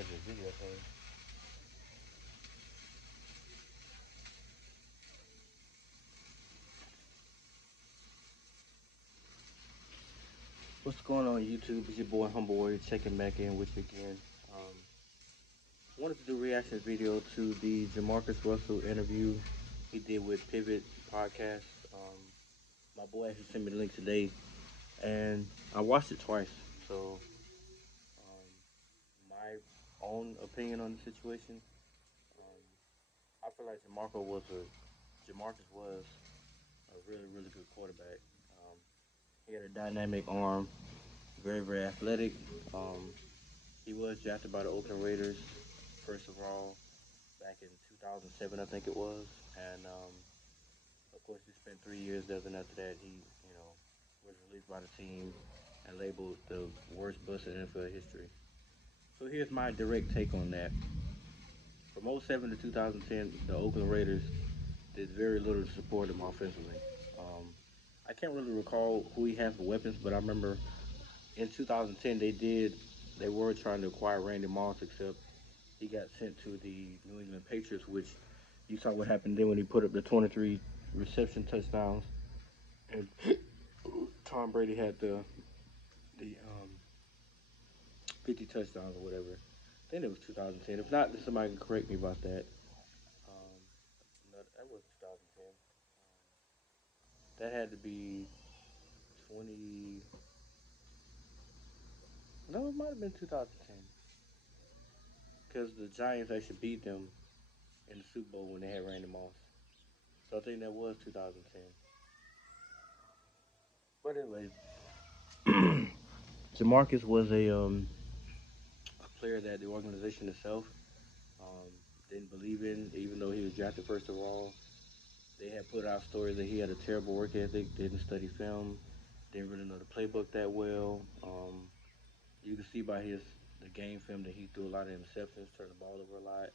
schedule video thing. What's going on, YouTube? It's your boy Humble Warrior checking back in with you again. Um, Wanted to do a reaction video to the JaMarcus Russell interview he did with Pivot Podcast. My boy actually sent me the link today, and I watched it twice. So, my own opinion on the situation, um, I feel like JaMarcus was a really, really good quarterback. Um, he had a dynamic arm, very, very athletic. Um, he was drafted by the Oakland Raiders, first of all, back in 2007, I think it was. And of course, he spent 3 years there. And after that, he was released by the team and labeled the worst bust in NFL history. So here's my direct take on that. From '07 to 2010, the Oakland Raiders did very little to support him offensively. Um, I can't really recall who he had for weapons, but I remember in 2010 they were trying to acquire Randy Moss, except he got sent to the New England Patriots, which you saw what happened then when he put up the 23 reception touchdowns, and Tom Brady had the 50 touchdowns or whatever. I think it was 2010. If not, somebody can correct me about that. No, that was 2010. That had to be 20. No, it might have been 2010 because the Giants actually beat them in the Super Bowl when they had Randy Moss. So I think that was 2010. But anyway, Jamarcus was a player that the organization itself um, didn't believe in, even though he was drafted first of all. They had put out stories that he had a terrible work ethic, didn't study film, didn't really know the playbook that well. You can see by his the game film that he threw a lot of interceptions, turned the ball over a lot.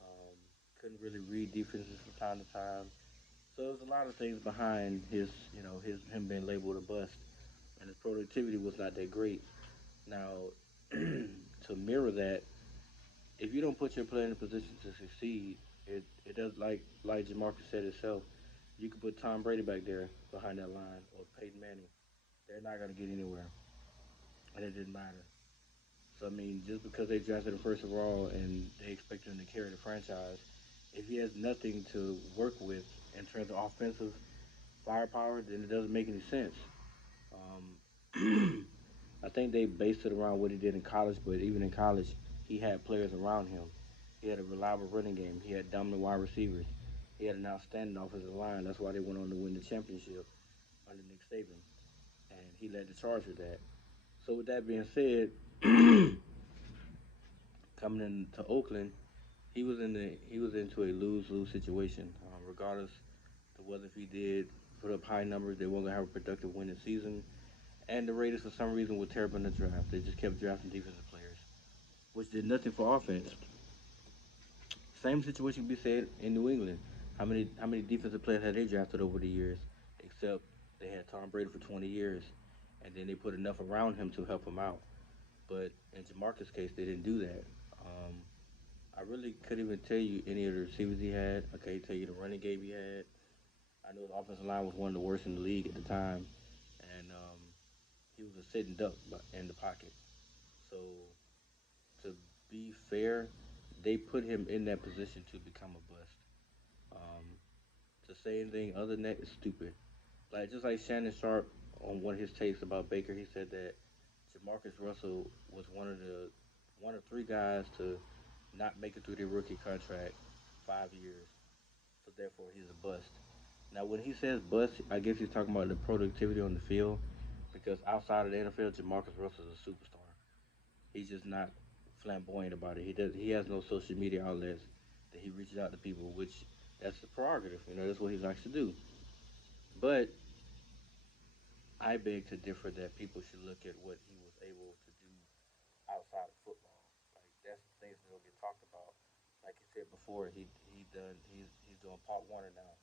Um, couldn't really read defenses from time to time. So there's a lot of things behind his him being labeled a bust, and his productivity was not that great. Now, to mirror that, if you don't put your player in a position to succeed, it does like Jamarcus said himself. You could put Tom Brady back there behind that line or Peyton Manning. They're not gonna get anywhere, and it didn't matter. So I mean, just because they drafted him first overall and they expect him to carry the franchise, if he has nothing to work with in terms of offensive firepower, then it doesn't make any sense. Um, I think they based it around what he did in college, but even in college, he had players around him. He had a reliable running game. He had dominant wide receivers. He had an outstanding offensive line. That's why they went on to win the championship under Nick Saban, and he led the charge with that. So with that being said, coming into Oakland, he was into a lose lose situation. Regardless to whether if he did put up high numbers, they weren't gonna have a productive winning season. And the Raiders, for some reason, were terrible in the draft. They just kept drafting defensive players, which did nothing for offense. Same situation can be said in New England. How many defensive players had they drafted over the years? Except they had Tom Brady for 20 years, and then they put enough around him to help him out. But in Jamarcus' case, they didn't do that. Um, I really couldn't even tell you any of the receivers he had. I can't tell you the running game he had. I know his offensive line was one of the worst in the league at the time, and he was a sitting duck in the pocket. So to be fair, they put him in that position to become a bust. Um, to say anything other than that is stupid. Like just like Shannon Sharp on one of his takes about Baker, he said that Jamarcus Russell was one of three guys to not make it through their rookie contract 5 years. So therefore he's a bust. Now when he says bust, I guess he's talking about the productivity on the field because outside of the NFL, Jamarcus Russell is a superstar. He's just not flamboyant about it. He has no social media outlets that he reaches out to people, which that's the prerogative. That's what he likes to do. But I beg to differ that people should look at what he was able to do outside of football. Like that's the things that don't get talked about. Like you said before, he's doing Pop Warner now.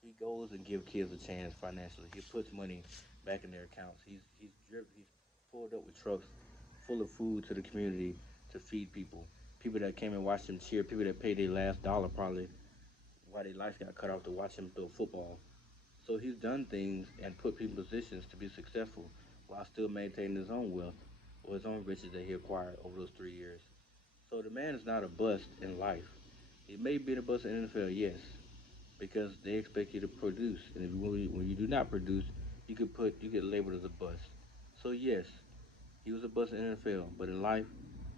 He goes and gives kids a chance financially. He puts money back in their accounts. He's pulled up with trucks full of food to the community to feed people. People that came and watched him cheer, people that paid their last dollar probably while their lights got cut off to watch him throw football. So he's done things and put people in positions to be successful while still maintaining his own wealth or his own riches that he acquired over those 3 years. So the man is not a bust in life. He may be a bust in the NFL, yes, because they expect you to produce, and if when you do not produce, you get labeled as a bust. So yes, he was a bust in the NFL, but in life,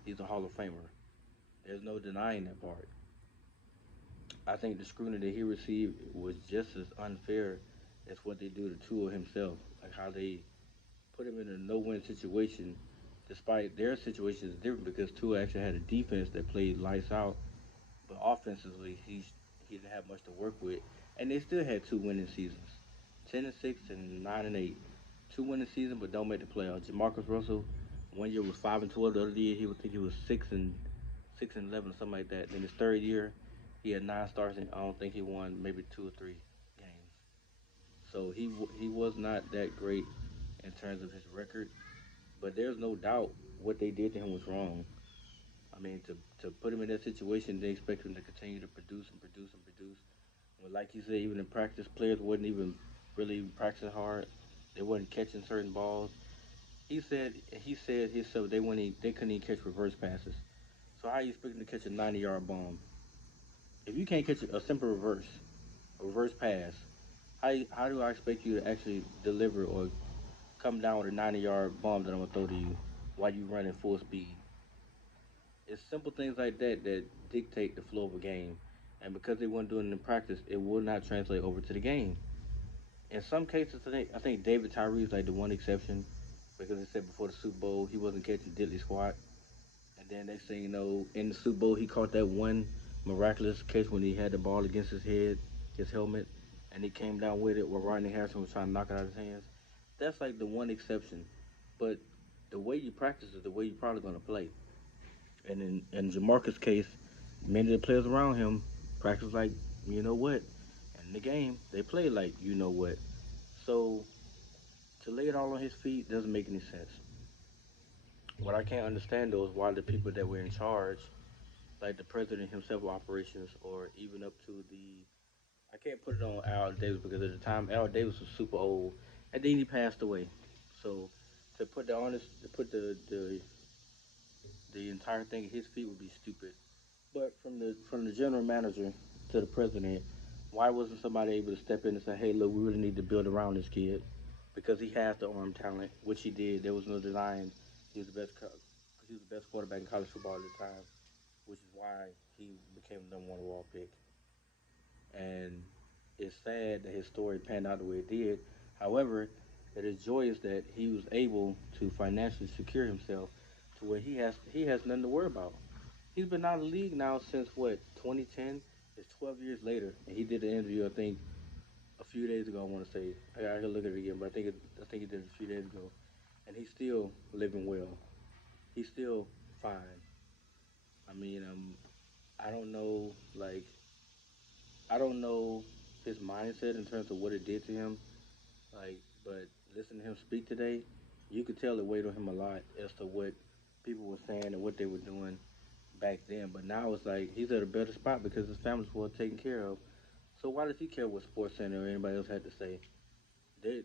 he's a Hall of Famer. There's no denying that part. I think the scrutiny that he received was just as unfair as what they do to Tua himself, like how they put him in a no-win situation, despite their situation is different because Tua actually had a defense that played lights out, but offensively he didn't have much to work with, and they still had two winning seasons, 10-6 and 9-8, two winning seasons, but don't make the playoffs. JaMarcus Russell, one year was 5-12, the other year he would think he was 6-11, something like that. Then his third year, he had 9 starts, and I don't think he won maybe 2 or 3 games. So he was not that great in terms of his record, but there's no doubt what they did to him was wrong. I mean, to put him in that situation, they expect him to continue to produce and produce and produce. Well, like you said, even in practice, players wasn't even really practicing hard. They wasn't catching certain balls. He said himself they couldn't even catch reverse passes. So how you expect him to catch a 90-yard bomb if you can't catch a simple a reverse pass? How do I expect you to actually deliver or come down with a 90-yard bomb that I'm gonna throw to you while you running full speed? It's simple things like that that dictate the flow of a game. And because they weren't doing it in practice, it will not translate over to the game. In some cases, I think David Tyree is like the one exception because they said before the Super Bowl he wasn't catching diddly squat. And then they say, in the Super Bowl he caught that one miraculous catch when he had the ball against his head, his helmet, and he came down with it while Rodney Harrison was trying to knock it out of his hands. That's like the one exception. But the way you practice is the way you're probably going to play. And in Jamarcus' case, many of the players around him practice like you know what. And in the game, they play like you know what. So to lay it all on his feet doesn't make any sense. What I can't understand though is why the people that were in charge, like the president himself of operations, or even up to I can't put it on Al Davis because at the time Al Davis was super old, and then he passed away. So to put the entire thing at his feet would be stupid. But from the general manager to the president, why wasn't somebody able to step in and say, "Hey, look, we really need to build around this kid because he has the arm talent," which he did. There was no denying he was he was the best quarterback in college football at the time, which is why he became the number one overall pick. And it's sad that his story panned out the way it did. However, it is joyous that he was able to financially secure himself to where he has nothing to worry about. He's been out of the league now since what 2010. It's 12 years later, and he did an interview I think a few days ago. I want to say I gotta look at it again, but I think he did it a few days ago, and he's still living well. He's still fine. I mean, I don't know, like I don't know his mindset in terms of what it did to him. Like, but listening to him speak today, you could tell it weighed on him a lot as to what people were saying and what they were doing back then. But now it's like he's at a better spot because his family's well taken care of. So why does he care what Sports Center or anybody else had to say? They,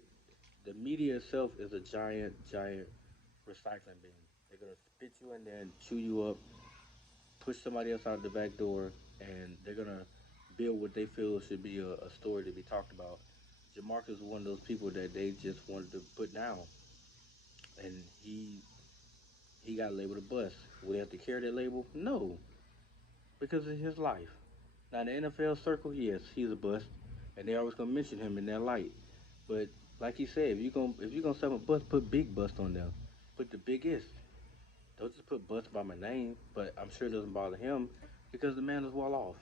the media itself is a giant, giant recycling bin. They're gonna spit you in there and chew you up, push somebody else out the back door, and they're gonna build what they feel should be a story to be talked about. Jamarcus is one of those people that they just wanted to put down, and he got labeled a bust. Would he have to carry that label? No, because it's his life. Now in the NFL circle, yes, he's a bust, and they always gonna mention him in that light. But like he said, if you gonna sell a bust, put big bust on there. Put the biggest. Don't just put bust by my name. But I'm sure it doesn't bother him because the man is well off.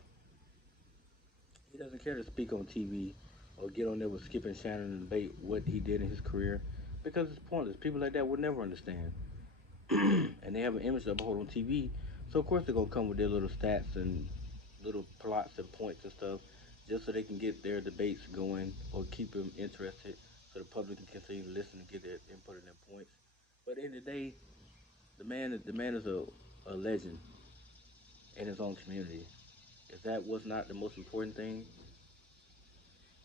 He doesn't care to speak on TV or get on there with Skip and Shannon and debate what he did in his career because it's pointless. People like that would never understand. And they have an image to uphold on TV. So of course they're gonna come with their little stats and little plots and points and stuff, just so they can get their debates going or keep them interested, so the public can continue to listen and get their input and their points. But at the end of the day, the man is a a legend in his own community. If that was not the most important thing,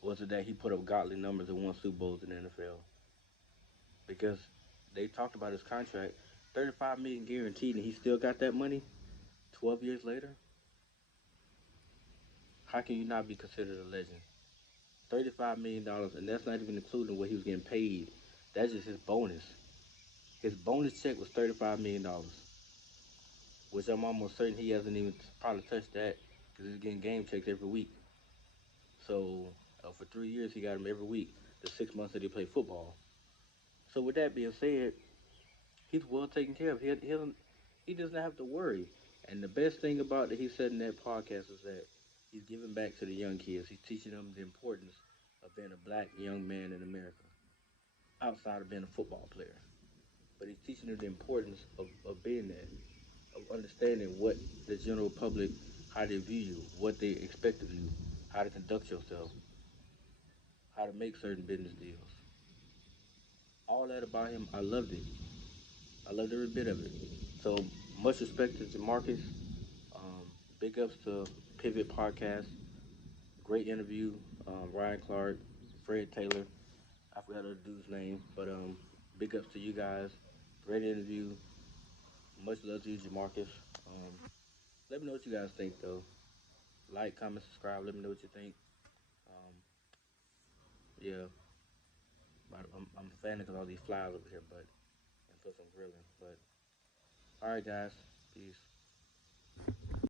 was it that he put up godly numbers and won Super Bowls in the NFL? Because they talked about his contract, 35 million guaranteed, and he still got that money 12 years later. How can you not be considered a legend? $35 million, and that's not even including what he was getting paid. That's just his bonus. His bonus check was $35 million, which I'm almost certain he hasn't even probably touched that because he's getting game checks every week. So for 3 years, he got him every week. The 6 months that he played football. So with that being said, he's well taken care of. He doesn't have to worry. And the best thing about that he said in that podcast is that he's giving back to the young kids. He's teaching them the importance of being a black young man in America, outside of being a football player. But he's teaching them the importance of being that, of understanding what the general public, how they view you, what they expect of you, how to conduct yourself, how to make certain business deals. All that about him, I loved it. I loved every bit of it. So much respect to JaMarcus. Big ups to Pivot Podcast. Great interview. Ryan Clark, Fred Taylor. I forgot the dude's name, but big ups to you guys. Great interview. Much love to you, JaMarcus. Um, Let me know what you guys think, though. Like, comment, subscribe. Let me know what you think. Um, yeah, I'm fanning because all these flies over here, but and for some grilling. But all right, guys, peace.